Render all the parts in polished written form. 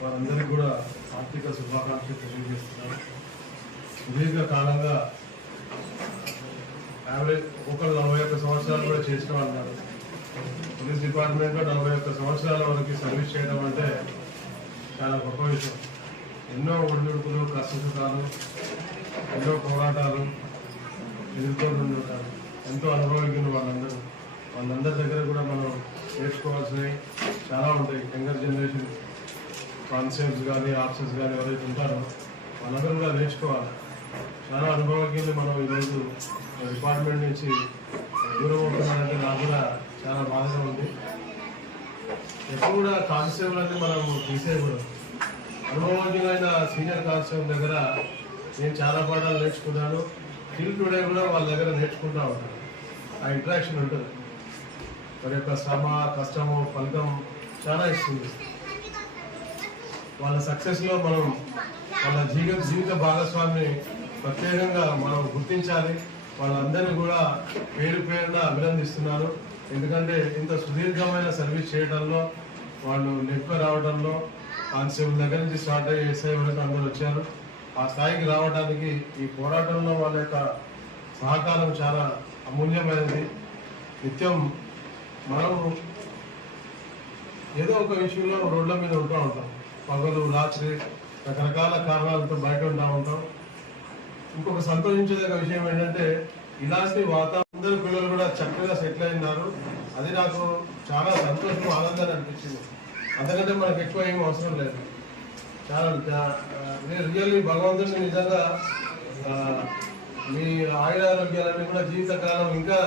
వారందరికీ కూడా ఆర్థిక శుభాకాంక్షలు తెలియజేస్తున్నారు. సుదీర్ఘ కాలంగా యావరేజ్ ఒకరు 41 సంవత్సరాలు కూడా చేసిన వాళ్ళు పోలీస్ డిపార్ట్మెంట్లో 41 సంవత్సరాల వరకు సర్వీస్ చేయడం అంటే చాలా గొప్ప విషయం. ఎన్నో ఒడిదుడుకులు, కష్టసుఖాలు, ఎన్నో పోరాటాలు ఎదుర్కొంటుంటారు. ఎంతో అనుభవించిన వాళ్ళందరి దగ్గర కూడా మనం నేర్చుకోవాల్సినవి చాలా ఉంటాయి. యంగర్ జనరేషన్ కాన్సెప్ట్స్ కానీ ఆఫీసర్స్ కానీ ఎవరైతే ఉంటారో వాళ్ళందరూ కూడా నేర్చుకోవాలి. చాలా అనుభవజ్ఞులు మనం ఈరోజు డిపార్ట్మెంట్ నుంచి దూరం అవుతున్నారంటే నాకు కూడా చాలా బాధగా ఉంది. ఎప్పుడు కూడా కానిస్టేబుల్ అంటే మనం తీసేయకూడదు. అనుభవజ్ఞులైన సీనియర్ కానిస్టేబుల్ దగ్గర నేను చాలా పాఠాలు నేర్చుకున్నాను. టిల్ టుడే కూడా వాళ్ళ దగ్గర నేర్చుకుంటూ ఉంటాను. ఆ ఇంటరాక్షన్ ఉంటుంది. వారి యొక్క శ్రమ, కష్టము, ఫలితం చాలా ఇస్తుంది. వాళ్ళ సక్సెస్లో మనం వాళ్ళ జీవిత భాగస్వామిని ప్రత్యేకంగా మనం గుర్తించాలి. వాళ్ళందరినీ కూడా పేరున అభినందిస్తున్నాను. ఎందుకంటే ఇంత సుదీర్ఘమైన సర్వీస్ చేయడంలో వాళ్ళు నెక్కువ రావడంలో కానిస్టేబుల్ దగ్గర నుంచి స్టార్ట్ అయ్యి ఎస్ఐ వరకు అందరూ వచ్చారు. ఆ స్థాయికి రావడానికి ఈ పోరాటంలో వాళ్ళ యొక్క సహకారం చాలా అమూల్యమైనది. నిత్యం మనం ఏదో ఒక విషయంలో రోడ్ల మీద ఉంటూ ఉంటాం. పగలు రాత్రి రకరకాల కారణాలతో బయట ఉంటాం. ఇంకొక సంతోషించదగ్గ విషయం ఏంటంటే ఇలాంటి వాతావరణం పిల్లలు కూడా చక్కగా సెటిల్ అయినారు. అది నాకు చాలా సంతోషం, ఆనందాన్ని అనిపించింది. అంతకంటే మనకు ఎక్కువ ఏం అవసరం లేదు. చాలా రియల్లీ భగవంతుడిని నిజంగా మీ ఆయురారోగ్యాలన్నీ కూడా జీవితకాలం ఇంకా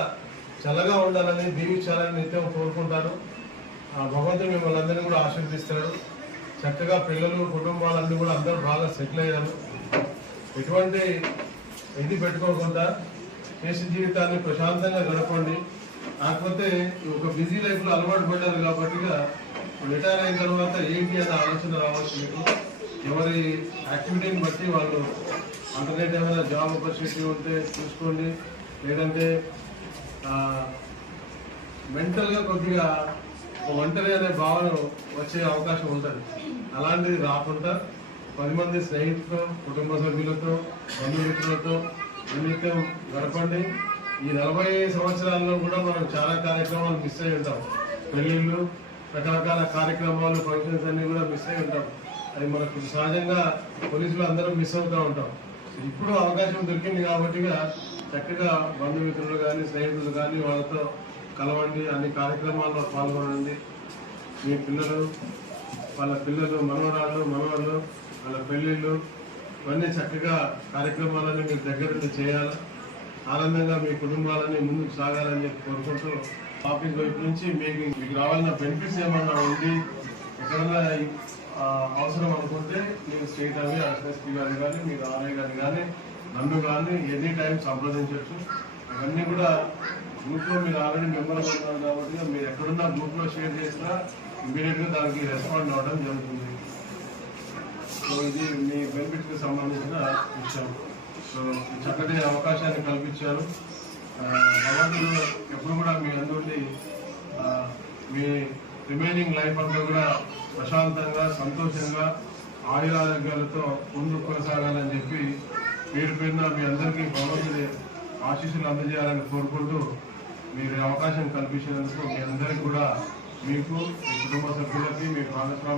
చల్లగా ఉండాలని, దీవించాలని నిత్యం కోరుకుంటాను. భగవంతుడు మిమ్మల్ని అందరినీ కూడా ఆశీర్వదిస్తాడు. చక్కగా పిల్లలు, కుటుంబాలన్నీ కూడా అందరూ బాగా సెటిల్ అయ్యారు. ఎటువంటి ఇది పెట్టుకోకుండా చేసి జీవితాన్ని ప్రశాంతంగా గడపండి. కాకపోతే ఒక బిజీ లైఫ్లో అలవాటు పడ్డారు కాబట్టి రిటైర్ అయిన తర్వాత ఏంటి అనే ఆలోచన రావచ్చు మీకు. ఎవరి యాక్టివిటీని బట్టి వాళ్ళు ఆల్టర్నేట్ ఏమైనా జాబ్ ఆపర్చునిటీ ఉంటే చూసుకోండి. లేదంటే మెంటల్గా కొద్దిగా ఒంటరి అనే భావన వచ్చే అవకాశం ఉంటుంది. అలాంటిది రాకుండా 10 మంది స్నేహితులతో, కుటుంబ సభ్యులతో, బంధుమిత్రులతో నిమిత్తం గడపండి. ఈ 40 సంవత్సరాల్లో కూడా మనం చాలా కార్యక్రమాలు మిస్ అయి ఉంటాం. పెళ్ళిళ్ళు, రకరకాల కార్యక్రమాలు, ఫంక్షన్స్ అన్ని కూడా మిస్ అయి ఉంటాం. అది మనకు సహజంగా పోలీసులు అందరం మిస్ అవుతూ ఉంటాం. ఇప్పుడు అవకాశం దొరికింది కాబట్టి చక్కగా బంధుమిత్రులు కానీ, స్నేహితులు కానీ వాళ్ళతో కలవండి. అన్ని కార్యక్రమాల్లో పాల్గొనండి. మీ పిల్లలు, వాళ్ళ పిల్లలు, మనవరాళ్ళు, మనవాళ్ళు, వాళ్ళ పెళ్ళిళ్ళు ఇవన్నీ చక్కగా కార్యక్రమాలన్నీ మీరు దగ్గరుండి చేయాలి. ఆనందంగా మీ కుటుంబాలని ముందుకు సాగాలని చెప్పి కోరుకుంటూ ఆఫీస్ వైపు నుంచి మీకు రావాలన్న బెనిఫిట్స్ ఏమన్నా ఉండి ఎక్కడన్నా అవసరం అనుకుంటే మీరు స్టేట్ అవి ఎస్ఎస్పీ గారిని కానీ, మీరు ఆర్ఐ గారిని కానీ, నన్ను కానీ ఎనీ టైం సంప్రదించవచ్చు. అవన్నీ కూడా గ్రూప్లో మీరు ఆల్రెడీ మెంబర్ అవుతున్నారు కాబట్టి మీరు ఎక్కడున్నా గ్రూప్లో షేర్ చేసినా ఇమీడియట్గా దానికి రెస్పాండ్ అవ్వడం జరుగుతుంది. సో ఇది మీ బెనిఫిట్కి సంబంధించిన విషయం. సో చక్కటి అవకాశాన్ని కల్పించారు. భగవంతుడు ఎప్పుడు కూడా మీ అందరి మీ రిమైనింగ్ లైఫ్ అంతా కూడా ప్రశాంతంగా, సంతోషంగా, ఆయురారోగ్యాలతో ముందుకు కొనసాగాలని చెప్పి పేరున మీ అందరికీ భగవంతుడి ఆశీస్సులు అందజేయాలని కోరుకుంటూ మీరు అవకాశం కల్పించినందుకు మీ అందరికీ కూడా, మీకు, మీ కుటుంబ సభ్యులకి, మీ భాగస్వామి